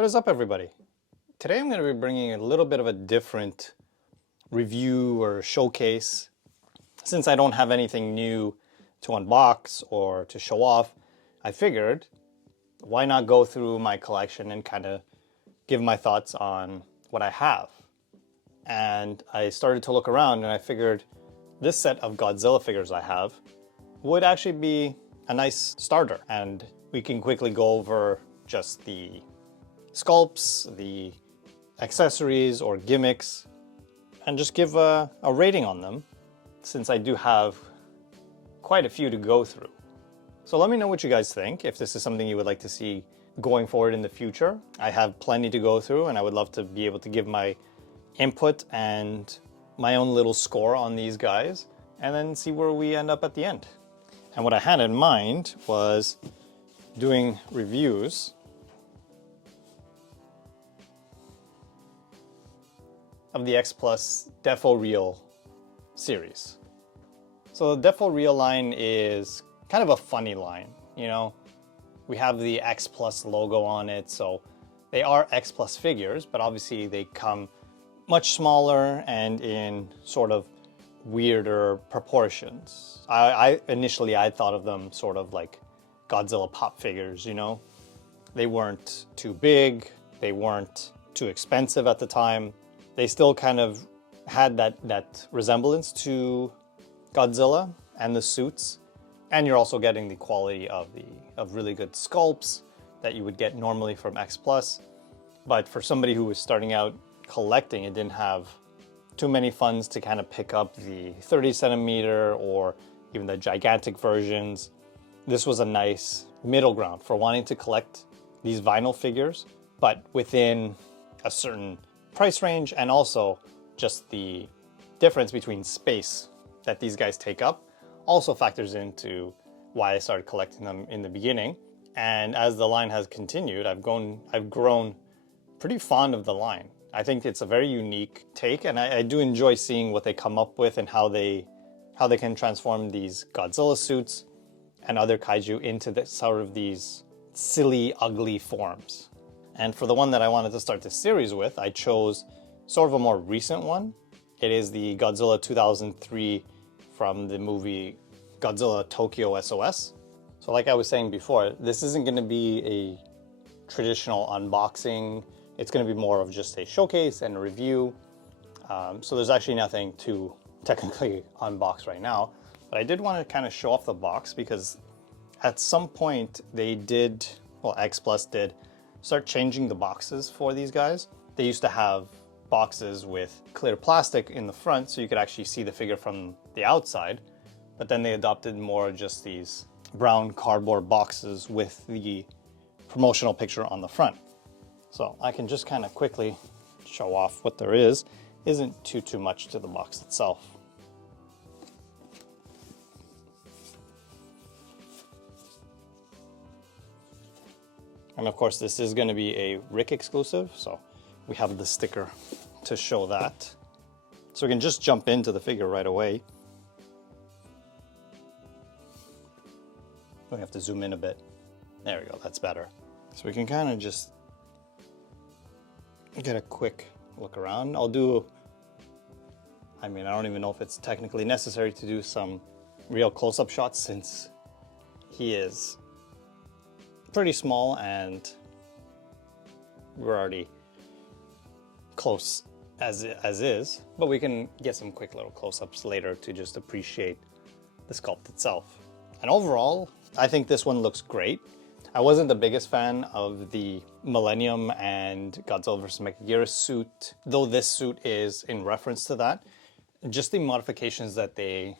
What is up, everybody? Today I'm going to be bringing a little bit of a different review or showcase. Since I don't have anything new to unbox or to show off, I figured why not go through my collection and kind of give my thoughts on what I have. And I started to look around and I figured this set of Godzilla figures I have would actually be a nice starter. And we can quickly go over just the sculpts, the accessories or gimmicks, and just give a rating on them, since I do have quite a few to go through. So let me know what you guys think, if this is something you would like to see going forward in the future. I have plenty to go through and I would love to be able to give my input and my own little score on these guys and then see where we end up at the end. And what I had in mind was doing reviews of the X Plus Deforeal series. So the Deforeal line is kind of a funny line, you know. We have the X Plus logo on it, so they are X Plus figures, but obviously they come much smaller and in sort of weirder proportions. Initially I thought of them sort of like Godzilla pop figures, you know. They weren't too big, they weren't too expensive at the time. They still kind of had that resemblance to Godzilla and the suits, and you're also getting the quality of really good sculpts that you would get normally from X Plus. But for somebody who was starting out collecting, it didn't have too many funds to kind of pick up the 30 centimeter or even the gigantic versions. This was a nice middle ground for wanting to collect these vinyl figures, but within a certain price range, and also just the difference between space that these guys take up also factors into why I started collecting them in the beginning. And as the line has continued, I've grown pretty fond of the line. I think it's a very unique take, and I do enjoy seeing what they come up with and how they can transform these Godzilla suits and other kaiju into sort of these silly, ugly forms. And for the one that I wanted to start this series with, I chose sort of a more recent one. It is the Godzilla 2003 from the movie Godzilla Tokyo SOS. So like I was saying before, this isn't going to be a traditional unboxing. It's going to be more of just a showcase and a review. So there's actually nothing to technically unbox right now. But I did want to kind of show off the box because at some point they did, well, X Plus did, start changing the boxes for these guys. They used to have boxes with clear plastic in the front so you could actually see the figure from the outside, but then they adopted more just these brown cardboard boxes with the promotional picture on the front. So I can just kind of quickly show off what there is. Isn't too much to the box itself. And of course, this is going to be a RIC exclusive, so we have the sticker to show that. So we can just jump into the figure right away. We have to zoom in a bit. There we go, that's better. So we can kind of just get a quick look around. I don't even know if it's technically necessary to do some real close-up shots since he is pretty small and we're already close as is, but we can get some quick little close-ups later to just appreciate the sculpt itself. And overall, I think this one looks great. I wasn't the biggest fan of the Millennium and Godzilla vs. Mechagodzilla suit, though this suit is in reference to that. Just the modifications that they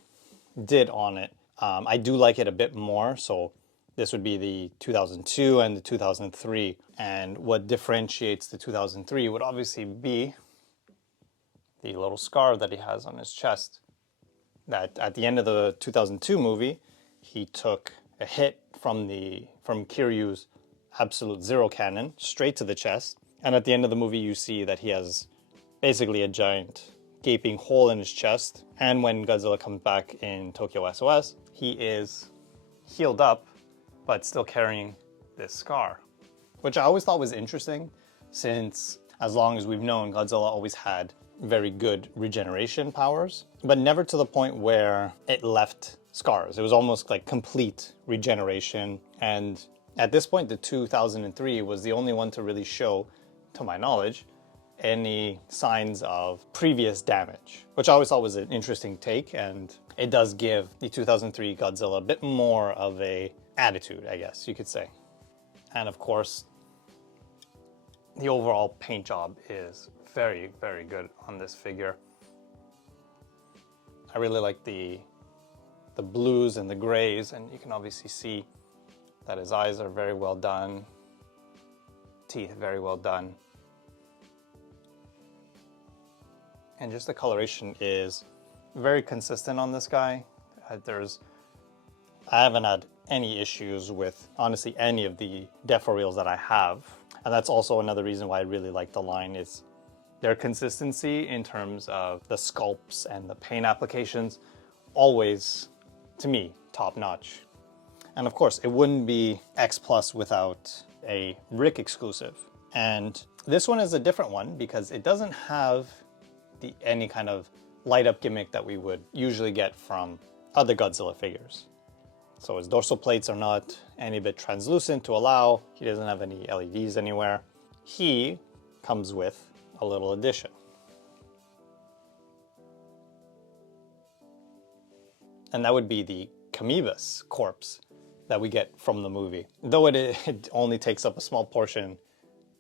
did on it, I do like it a bit more. So this would be the 2002 and the 2003. And what differentiates the 2003 would obviously be the little scar that he has on his chest. That at the end of the 2002 movie, he took a hit from Kiryu's Absolute Zero cannon straight to the chest. And at the end of the movie, you see that he has basically a giant gaping hole in his chest. And when Godzilla comes back in Tokyo SOS, he is healed up, but still carrying this scar, which I always thought was interesting. since as long as we've known, Godzilla always had very good regeneration powers, but never to the point where it left scars. It was almost like complete regeneration. And at this point, the 2003 was the only one to really show, to my knowledge, any signs of previous damage, which I always thought was an interesting take. And it does give the 2003 Godzilla a bit more of a attitude, I guess you could say. And of course, the overall paint job is very, very good on this figure. I really like the blues and the grays, and you can obviously see that his eyes are very well done, teeth very well done. And just the coloration is very consistent on this guy. I haven't had any issues with, honestly, any of the Deforeals that I have. And that's also another reason why I really like the line, is their consistency in terms of the sculpts and the paint applications, always, to me, top notch. And of course, it wouldn't be X Plus without a RIC exclusive. And this one is a different one because it doesn't have any kind of light up gimmick that we would usually get from other Godzilla figures. So his dorsal plates are not any bit translucent to allow. He doesn't have any LEDs anywhere. He comes with a little addition. And that would be the Kamibas corpse that we get from the movie. Though it only takes up a small portion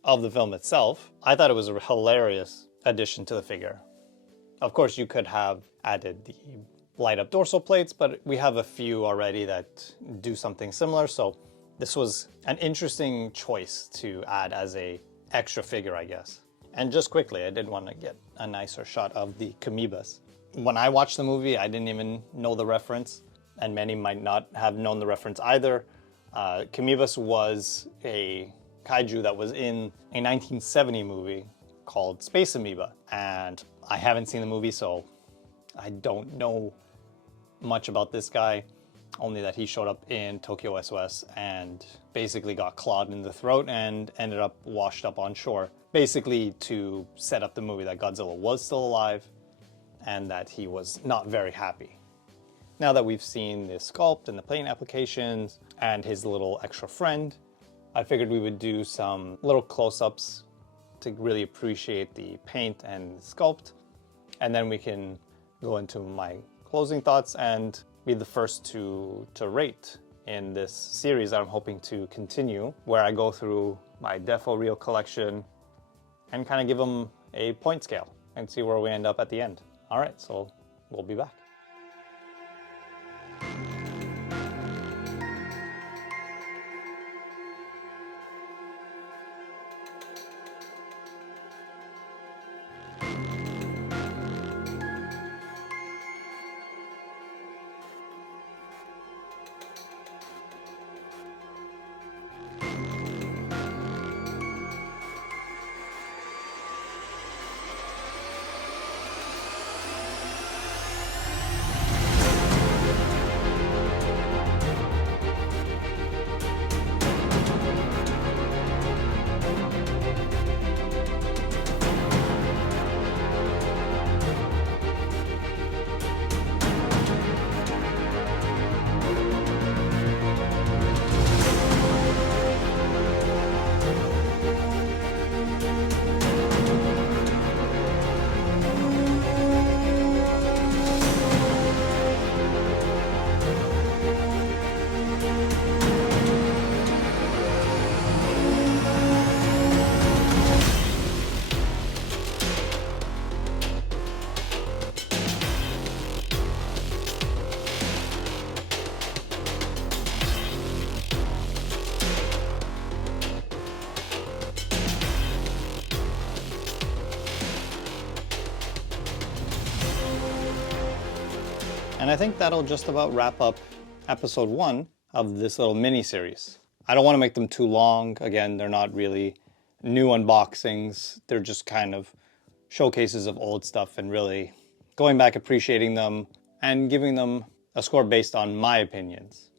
of the film itself, I thought it was a hilarious addition to the figure. Of course, you could have added the light up dorsal plates, but we have a few already that do something similar. So this was an interesting choice to add as a extra figure, I guess. And just quickly, I did want to get a nicer shot of the Kamibas. When I watched the movie, I didn't even know the reference, and many might not have known the reference either. Kamibas was a kaiju that was in a 1970 movie called Space Amoeba, and I haven't seen the movie, so I don't know much about this guy, only that he showed up in Tokyo SOS and basically got clawed in the throat and ended up washed up on shore, basically to set up the movie that Godzilla was still alive and that he was not very happy. Now that we've seen the sculpt and the paint applications and his little extra friend, I figured we would do some little close-ups to really appreciate the paint and sculpt, and then we can go into my closing thoughts and be the first to rate in this series that I'm hoping to continue, where I go through my Deforeal collection and kind of give them a point scale and see where we end up at the end. All right, so we'll be back. And I think that'll just about wrap up episode 1 of this little mini-series. I don't want to make them too long. Again, they're not really new unboxings. They're just kind of showcases of old stuff and really going back, appreciating them, and giving them a score based on my opinions.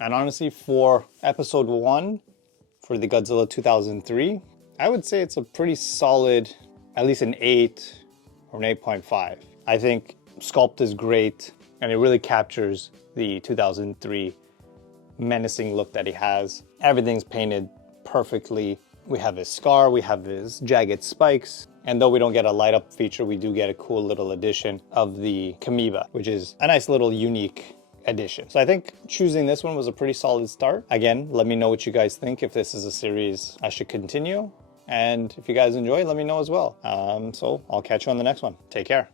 And honestly, for episode 1, for the Godzilla 2003, I would say it's a pretty solid, at least an 8 or an 8.5. I think sculpt is great, and it really captures the 2003 menacing look that he has. Everything's painted perfectly. We have his scar, we have his jagged spikes, and though we don't get a light up feature, we do get a cool little addition of the Kamiba, which is a nice little unique addition. So I think choosing this one was a pretty solid start. Again, let me know what you guys think, if this is a series I should continue, and if you guys enjoy, let me know as well. So I'll catch you on the next one. Take care.